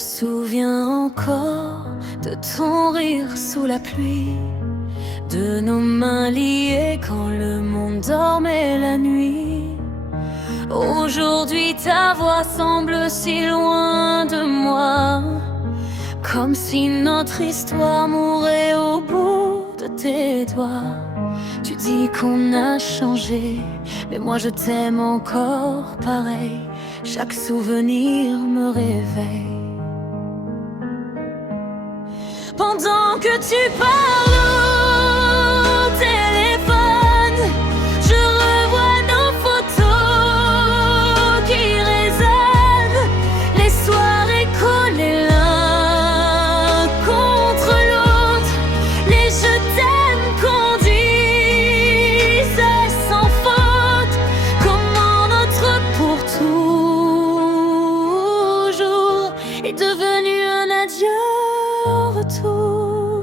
souviens encore de ton rire sous la pluie, de nos mains liées quand le monde dormait la nuit. Aujourd'hui ta voix semble si loin de moi, comme si notre histoire mourait au bout de tes doigts. Tu dis qu'on a changé, mais moi je t'aime encore pareil. Chaque souvenir me réveille. Pendant que tu parles au téléphone, je revois nos photos qui résonnent, les soirées collées l'un contre l'autre, les je t'aime qu'on disait sans faute. Comment notre pour toujours est devenu un adieu au retour.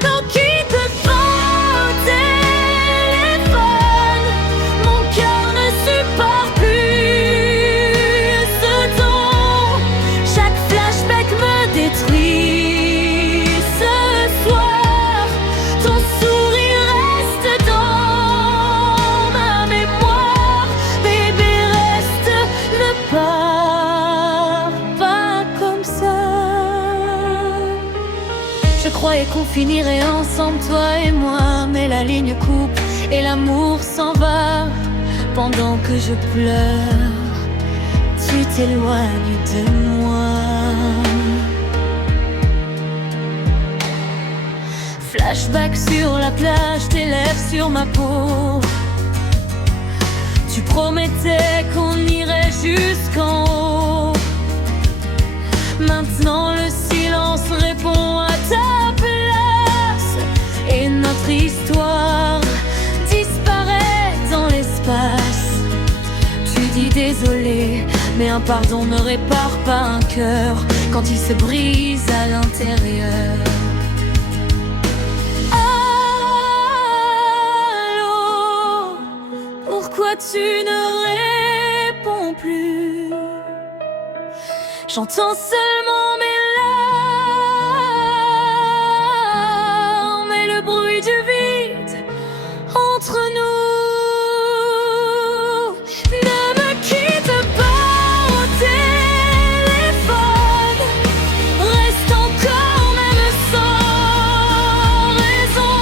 Ne quitte pas au téléphone, mon cœur ne supporte plus ce ton. Chaque flashback me détruit. Ce soir, ton sourire reste dans ma mémoire. Bébé, reste, ne pars pas comme ça. Je croyais qu'on finirait ensemble, toi et moi, mais la ligne coupe et l'amour s'en va. Pendant que je pleure, tu t'éloignes de moi. Flashback sur la plage, tes lèvres sur ma peau. Tu promettais qu'on irait jusqu'en haut. Maintenant le silence répond à ta place, et notre histoire disparaît dans l'espace. Tu dis désolé, mais un pardon ne répare pas un cœur quand il se brise à l'intérieur. Allô, pourquoi tu ne réponds plus? J'entends seulement mes larmes et le bruit du vide entre nous. Ne me quitte pas au téléphone, reste encore même sans raison.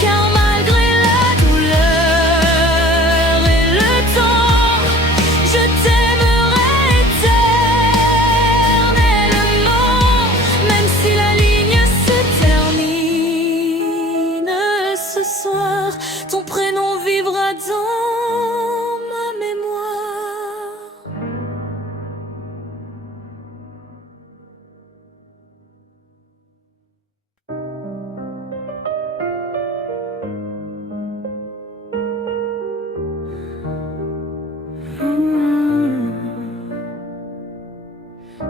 Car malgré la douleur et le temps, je t'aimerai éternellement. Même si la ligne se termine ce soir, ton prénom vivra dans ma mémoire.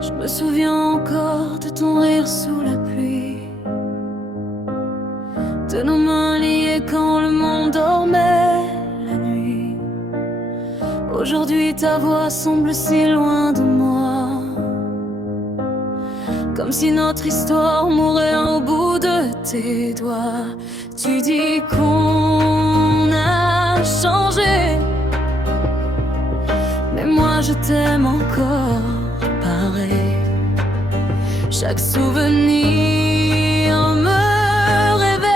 Je me souviens encore de ton rire sous la pluie, de nos mains liées quand le monde dormait la nuit. Aujourd'hui ta voix semble si loin de moi, comme si notre histoire mourait au bout de tes doigts. Tu dis qu'on a changé, mais moi je t'aime encore pareil. Chaque souvenir me réveille.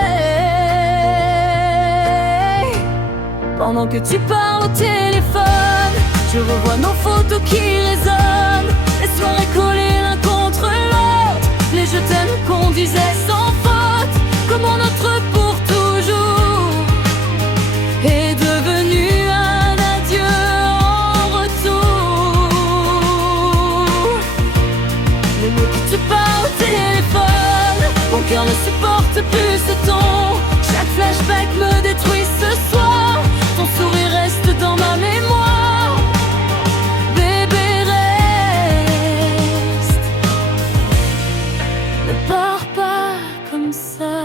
Pendant que tu parles au téléphone, je revois nos photos qui résonnent, les soirées collées l'un contre l'autre, les je t'aime qu'on disait sans faute. Comment notre pour toujours est devenu un adieu en retour. Ne me quitte pas au téléphone, mon cœur ne supporte plus ce ton. Chaque flashback me détruit ce soir, ton sourire reste dans ma mémoire. Bébé, reste, ne pars pas comme ça.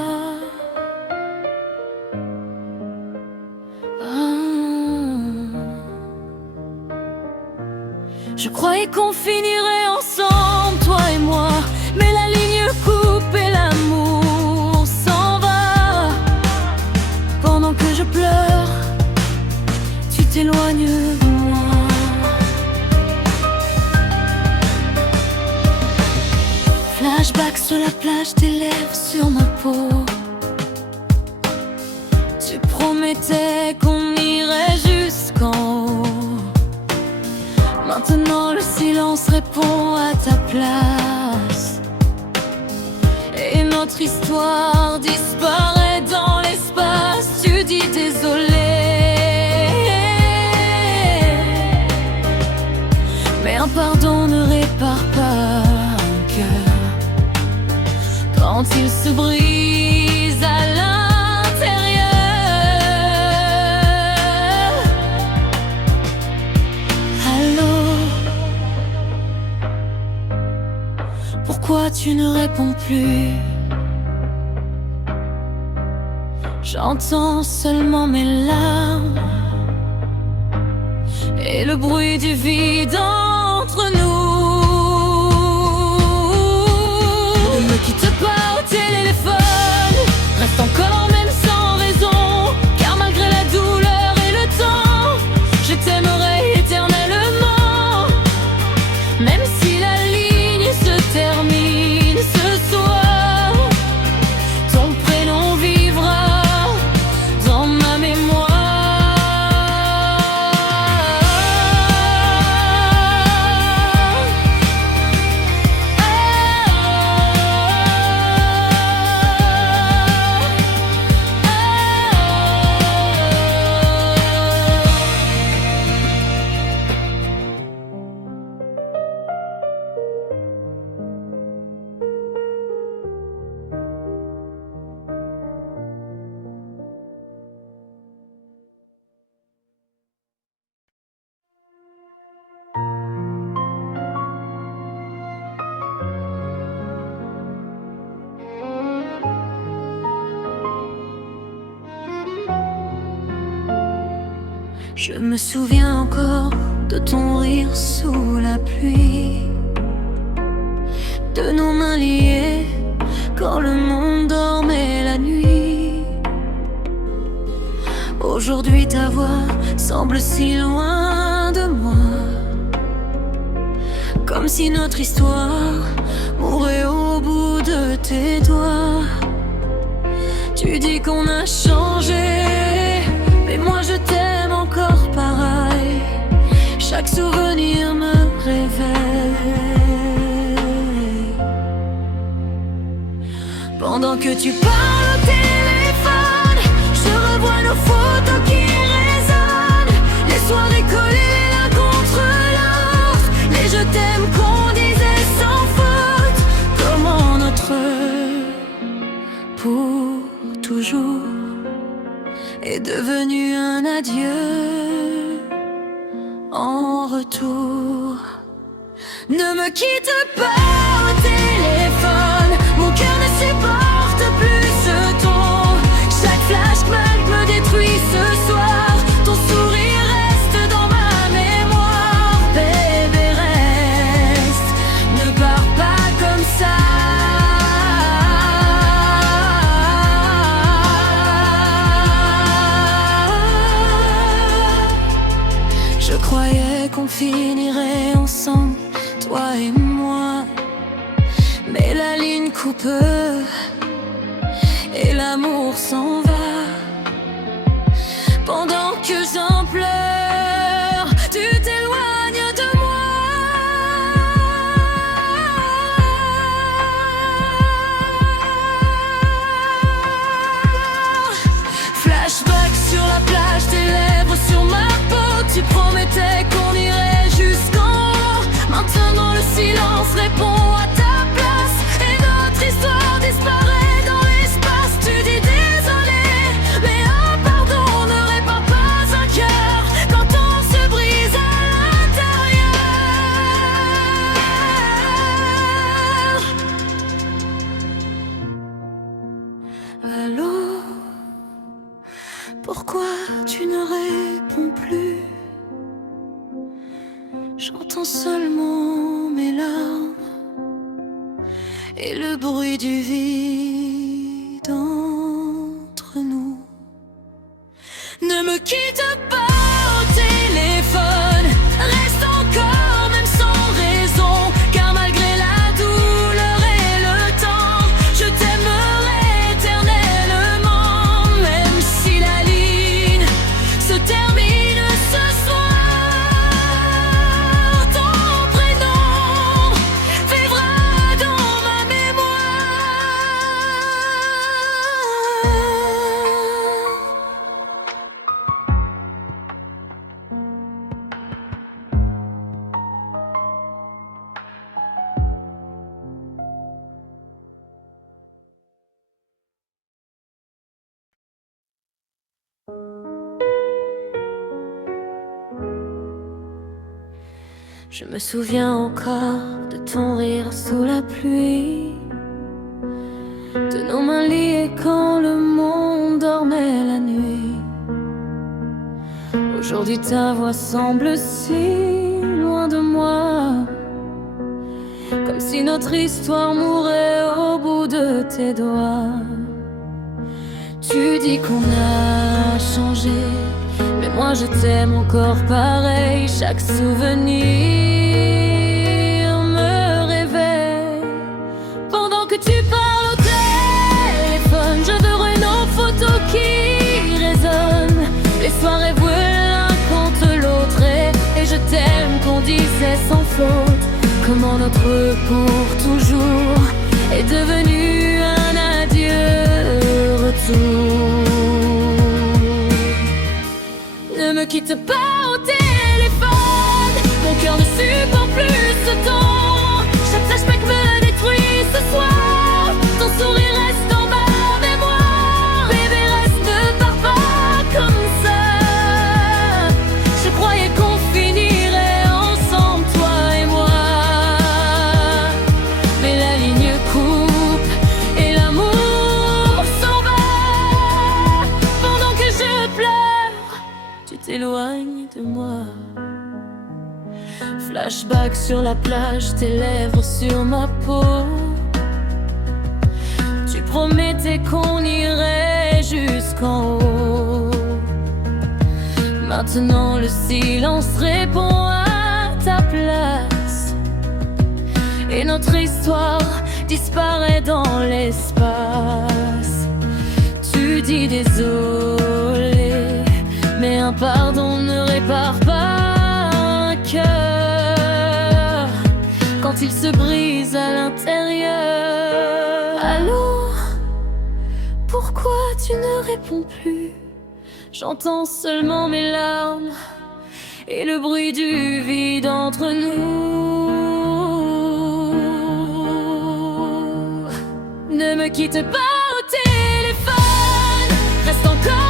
Je croyais qu'on finirait ensemble, toi et moi, mais la ligne coupe et l'amour s'en va. Pendant que je pleure, tu t'éloignes de moi. Flashback sur la plage, tes lèvres sur ma peau. Tu promettais qu'on irait jusqu'en haut. Maintenant le silence répond à ta place, et notre histoire disparaît dans l'espace. Tu dis désolé, mais un pardon ne répare pas un cœur quand il se brise à l'intérieur. Allô, pourquoi tu ne réponds plus? J'entends seulement mes larmes et le bruit du vide entre nous. Ne me quitte pas au téléphone, reste encore même sans raison, car malgré la douleur et le temps, je t'aimerai éternellement. Même si la ligne se termine ce soir, ton prénom vivra dans ma mémoire. Je me souviens encore de ton rire sous la pluie, de nos mains liées quand le monde dormait la nuit. Aujourd'hui ta voix semble si loin de moi, comme si notre histoire mourait au bout de tes doigts. Tu dis qu'on a changé, mais moi je t'aime encore pareil. Chaque souvenir me réveille. Pendant que tu parles au téléphone, je revois nos photos qui résonnent. Les soirées collées l'un contre l'autre, les je t'aime qu'on disait sans faute. Comment notre pour toujours est devenu un adieu en retour. Ne me quitte pas au téléphone, mon cœur ne supporte plus ce ton. Chaque flashback me détruit ce soir, ton sourire reste dans ma mémoire. Bébé reste, ne pars pas comme ça. Je croyais qu'on finirait ensemble, toi et moi, mais la ligne coupe et l'amour s'en va. Pendant que j'en pleure, tu t'éloignes de moi. Flashback sur la plage, tes lèvres sur ma peau. Tu promettais qu'on irait jusqu'en haut. Maintenant le silence répond à ta place, et notre histoire disparaît dans l'espace. Tu dis désolé, mais un pardon ne répare pas un cœur quand on se brise à l'intérieur. Allô, pourquoi tu ne réponds plus? J'entends J'entends seulement mes larmes et le bruit du vide entre nous. Ne me quitte pas au téléphone, reste encore même sans raison, car malgré la douleur et le temps, je t'aimerai éternellement, même si la ligne se termine ce soir. Ton prénom vivra dans ma mémoire. Je me souviens encore de ton rire sous la pluie, de nos mains liées quand le monde dormait la nuit. Aujourd'hui ta voix semble si loin de moi, comme si notre histoire mourait au bout de tes doigts. Tu dis qu'on a changé, mais moi je t'aime encore pareil. Chaque souvenir me réveille. Pendant que tu parles au téléphone, je devrais nos photos qui résonnent. Les soirées vouées l'un contre l'autre, et je t'aime qu'on disait sans faute. Comment notre pour toujours est devenu un adieu retour. Ne me quitte pas au téléphone, mon cœur ne supporte plus ce temps. Chaque flashback me détruit ce soir. Ton sourire reste dans ma mémoire. Bébé, reste, ne pars pas comme ça. Je croyais qu'on finirait ensemble, toi et moi, mais la ligne coupe et l'amour s'en va. Pendant que je pleure, tu t'éloignes de moi. Flashback sur la plage, tes lèvres sur ma peau. Tu promettais qu'on irait jusqu'en haut. Maintenant le silence répond à ta place, et notre histoire disparaît dans l'espace. Tu dis désolé, mais un pardon ne répare pas un cœur quand il se brise à l'intérieur. Allô, pourquoi tu ne réponds plus? J'entends seulement mes larmes et le bruit du vide entre nous. Ne me quitte pas au téléphone, reste encore